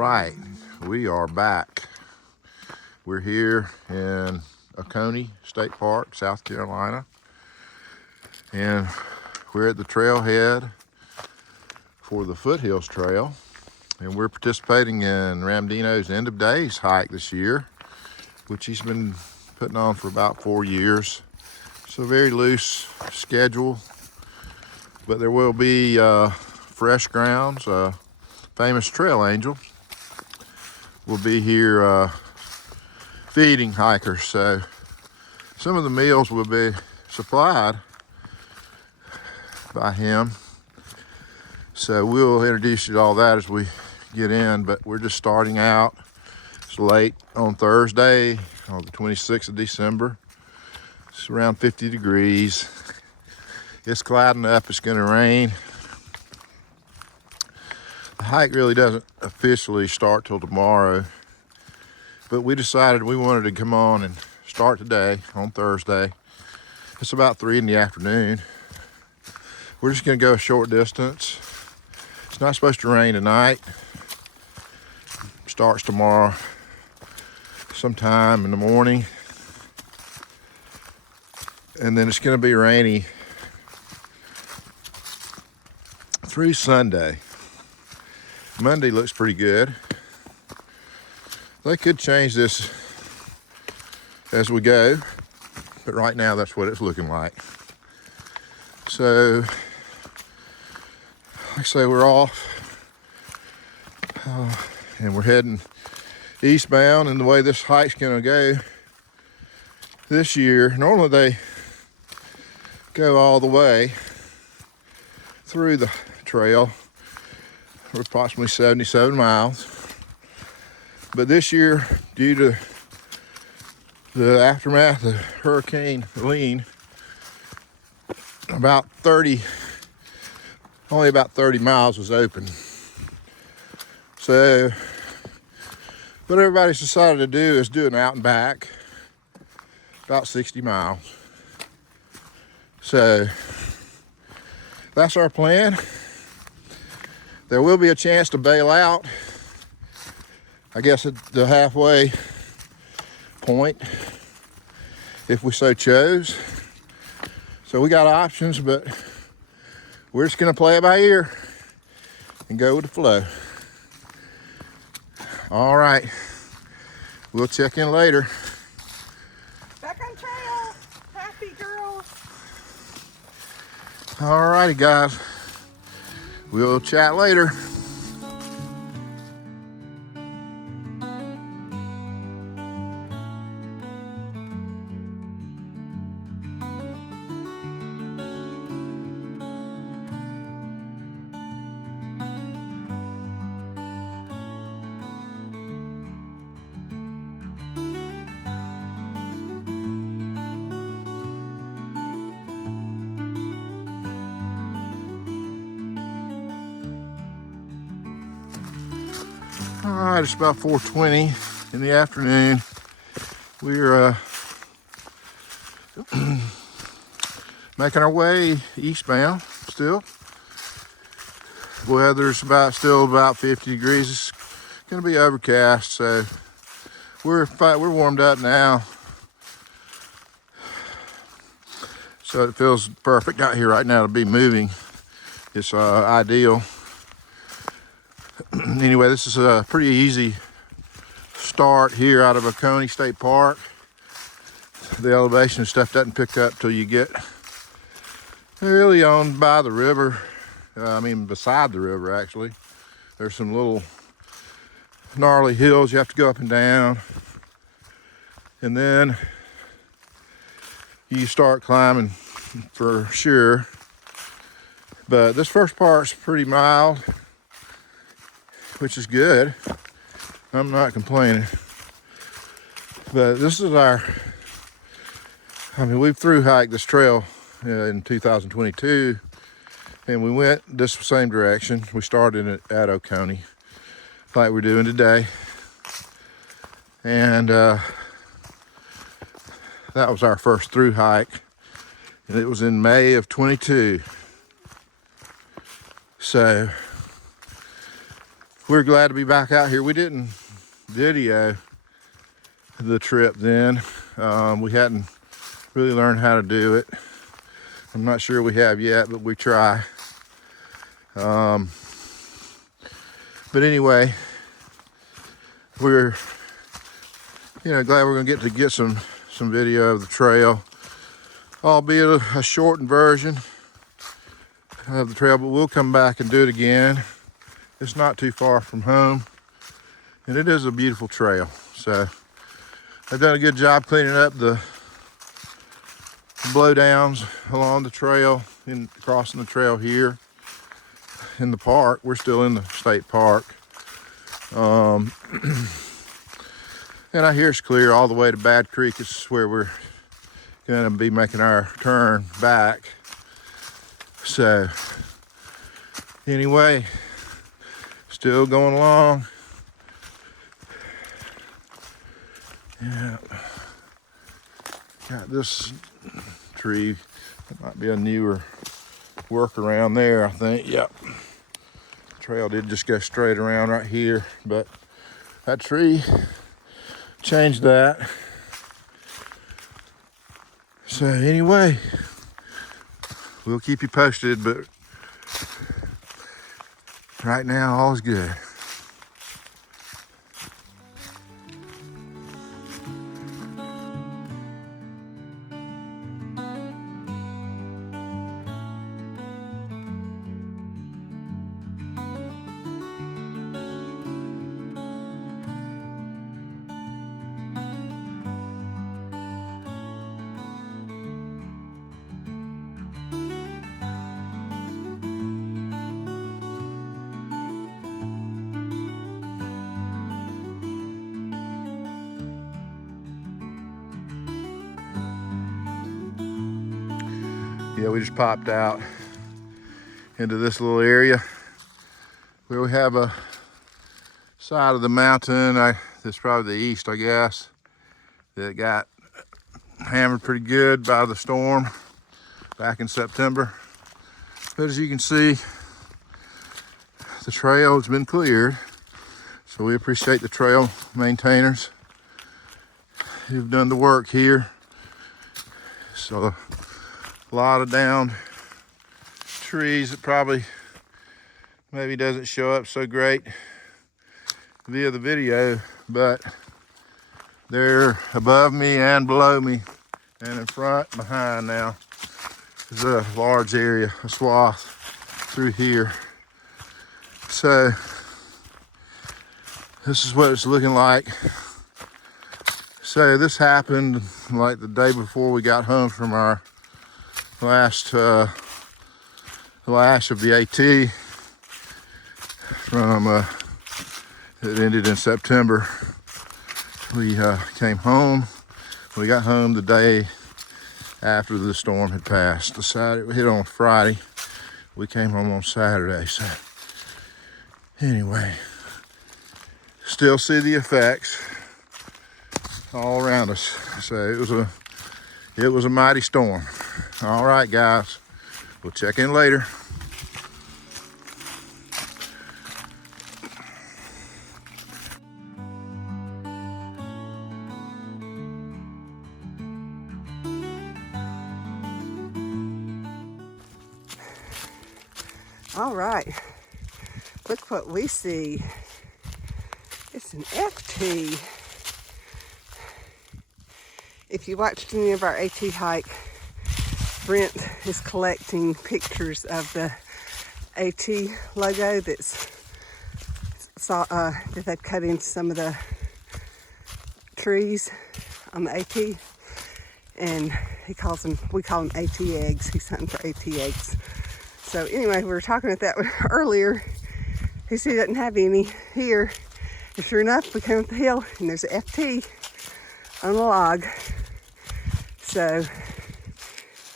right, we are back. We're here in Oconee State Park, South Carolina, and we're at the trailhead for the Foothills Trail, and we're participating in Ramdino's end of days hike this year, which he's been putting on for about 4 years. So very loose schedule, but there will be fresh grounds. Famous trail angel will be here feeding hikers, so some of the meals will be supplied by him. So we'll introduce you to all that as we get in, but we're just starting out. It's late on Thursday, on the 26th of December. It's around 50 degrees. It's clouding up, it's gonna rain. The hike really doesn't officially start till tomorrow, but we decided we wanted to come on and start today on Thursday. It's about 3 in the afternoon. We're just gonna go a short distance. It's not supposed to rain tonight. Starts tomorrow sometime in the morning. And then it's gonna be rainy through Sunday. Monday looks pretty good. They could change this as we go, but right now that's what it's looking like. So, like I say, we're off and we're heading eastbound, and the way this hike's gonna go this year, normally they go all the way through the trail. We're approximately 77 miles. But this year, due to the aftermath of Hurricane Helene, only about 30 miles was open. So what everybody's decided to do is do an out and back, about 60 miles. So that's our plan. There will be a chance to bail out, I guess at the halfway point, if we so chose. So we got options, but we're just gonna play it by ear and go with the flow. All right, we'll check in later. Back on trail, happy girl. All righty, guys. We'll chat later. All right, it's about 4:20 in the afternoon. We're making our way eastbound still. Weather's still about 50 degrees. It's gonna be overcast, so we're warmed up now. So it feels perfect out here right now to be moving. It's ideal. Anyway, this is a pretty easy start here out of Oconee State Park. The elevation and stuff doesn't pick up till you get really on by the river. Beside the river, actually. There's some little gnarly hills you have to go up and down. And then you start climbing for sure. But this first part's pretty mild, which is good. I'm not complaining. But this is we've through hiked this trail in 2022, and we went this same direction. We started at Oconee, like we're doing today. And that was our first through hike, and it was in May of 22. So we're glad to be back out here. We didn't video the trip then. We hadn't really learned how to do it. I'm not sure we have yet, but we try. But anyway, we're glad we're gonna get some video of the trail, albeit a shortened version of the trail, but we'll come back and do it again. It's not too far from home, and it is a beautiful trail. So I've done a good job cleaning up the blowdowns along the trail and crossing the trail here in the park. We're still in the state park. And I hear it's clear all the way to Bad Creek. This is where we're gonna be making our turn back. So anyway, still going along. Yeah, got this tree. That might be a newer workaround there, I think. Yep. Trail did just go straight around right here, but that tree changed that. So anyway, we'll keep you posted, but right now all's good. Yeah, we just popped out into this little area where we have a side of the mountain. This is probably the east, I guess, that got hammered pretty good by the storm back in September. But as you can see, the trail has been cleared. So we appreciate the trail maintainers who've done the work here. So a lot of downed trees that probably maybe doesn't show up so great via the video, but they're above me and below me and in front, behind now. There's a large area, a swath through here. So this is what it's looking like. So this happened like the day before we got home from our last lash of the AT from it ended in September. We came home. We got home the day after the storm had passed. Decided we hit on Friday. We came home on Saturday. So anyway, still see the effects all around us. So it was a mighty storm. All right, guys, we'll check in later. All right, look what we see. It's an FT. If you watched any of our AT hike, Brent is collecting pictures of the AT logo that they've cut into some of the trees on the AT, and we call them AT eggs. He's hunting for AT eggs. So anyway, we were talking about that earlier. He said he doesn't have any here. And sure enough, we came up the hill and there's an FT on a log. So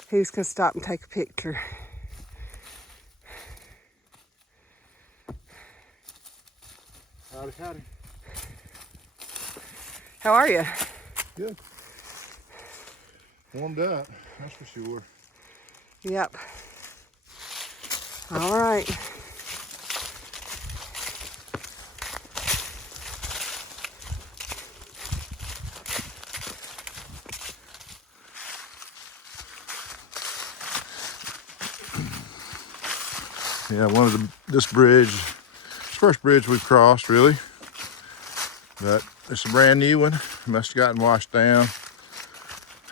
he was gonna stop and take a picture. Howdy, howdy. How are you? Good. Warmed up, that's for sure. Yep. All right. Yeah, this bridge, it's the first bridge we've crossed really, but it's a brand new one. It must have gotten washed down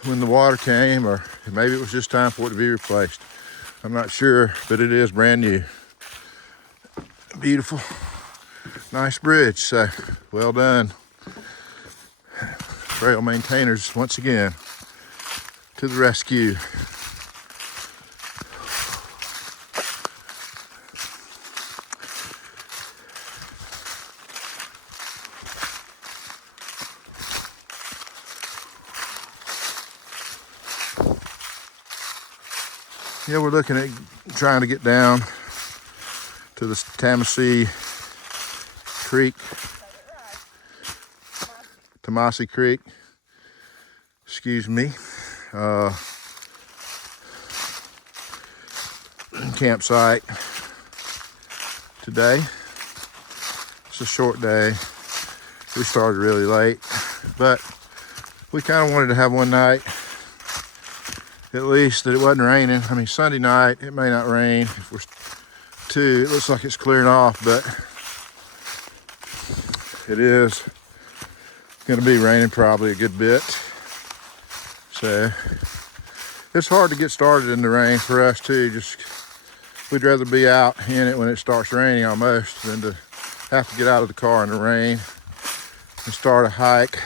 when the water came, or maybe it was just time for it to be replaced. I'm not sure, but it is brand new. Beautiful, nice bridge, so well done. Trail maintainers once again to the rescue. Yeah, we're looking at trying to get down to the Tamassee Creek, Tamassee Creek, excuse me, campsite today. It's a short day. We started really late, but we kind of wanted to have one night, at least that it wasn't raining. I mean, Sunday night, it may not rain. If we're it looks like it's clearing off, but it is going to be raining probably a good bit. So it's hard to get started in the rain for us too. We'd rather be out in it when it starts raining almost than to have to get out of the car in the rain and start a hike.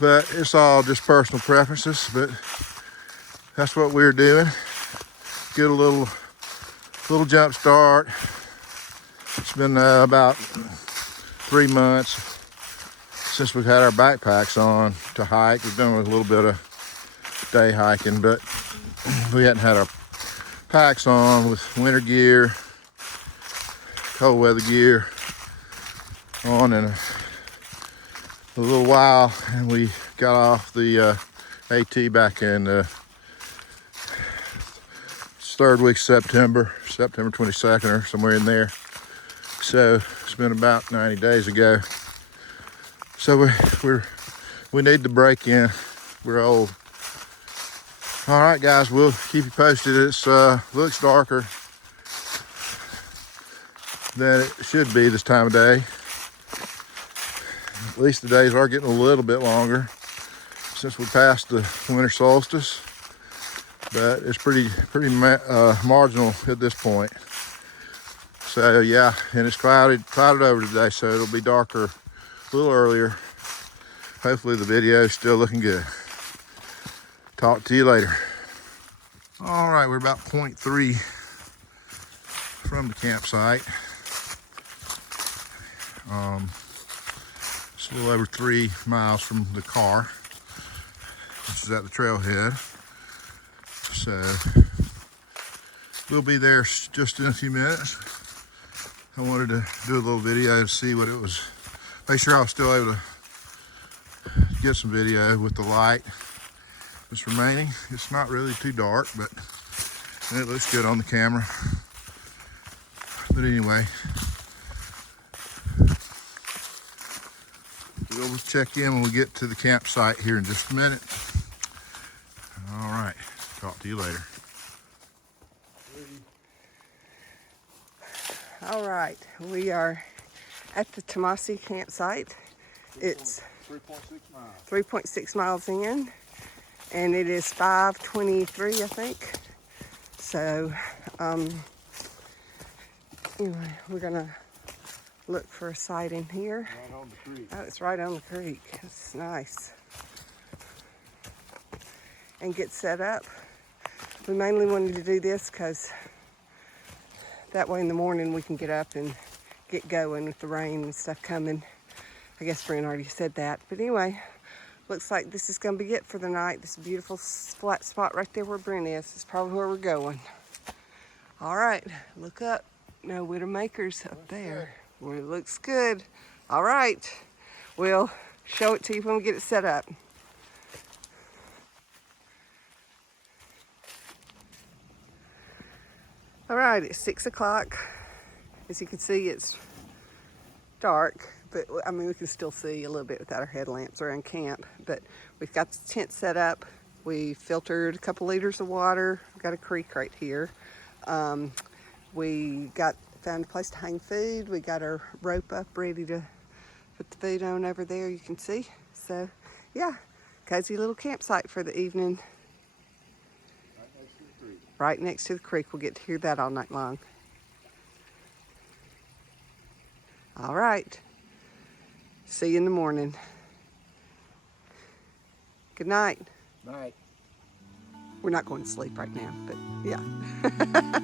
But it's all just personal preferences, but that's what we're doing. Get a little jump start. It's been about 3 months since we've had our backpacks on to hike. We've done a little bit of day hiking, but we hadn't had our packs on with winter gear, cold weather gear on in a little while, and we got off the AT back in third week of September 22nd or somewhere in there. So it's been about 90 days ago. So we need the break in. We're old. All right, guys, we'll keep you posted. It's looks darker than it should be this time of day. At least the days are getting a little bit longer since we passed the winter solstice. But it's pretty marginal at this point. So yeah, and it's clouded over today, so it'll be darker a little earlier. Hopefully the video is still looking good. Talk to you later. All right, we're about 0.3 from the campsite. It's a little over 3 miles from the car, which is at the trailhead. So we'll be there just in a few minutes. I wanted to do a little video to see what it was, make sure I was still able to get some video with the light that's remaining. It's not really too dark, but it looks good on the camera. But anyway, we'll check in when we get to the campsite here in just a minute. All right. Talk to you later. All right, we are at the Tamassee campsite. It's 3.6 miles in, and it is 5:23, I think. So, anyway, we're gonna look for a site in here. Right on the creek. Oh, it's right on the creek. It's nice. And get set up. We mainly wanted to do this because that way in the morning we can get up and get going with the rain and stuff coming. I guess Brent already said that. But anyway, looks like this is going to be it for the night. This beautiful flat spot right there where Brent is probably where we're going. All right, look up. No Widowmakers up there. Well, it looks good. All right, we'll show it to you when we get it set up. All right, it's 6 o'clock. As you can see, it's dark, but I mean, we can still see a little bit without our headlamps around camp. But we've got the tent set up. We filtered a couple liters of water. We've got a creek right here. We found a place to hang food. We got our rope up ready to put the food on over there, you can see. So yeah, cozy little campsite for the evening. Right next to the creek. We'll get to hear that all night long. All right. See you in the morning. Good night. Night. We're not going to sleep right now, but yeah.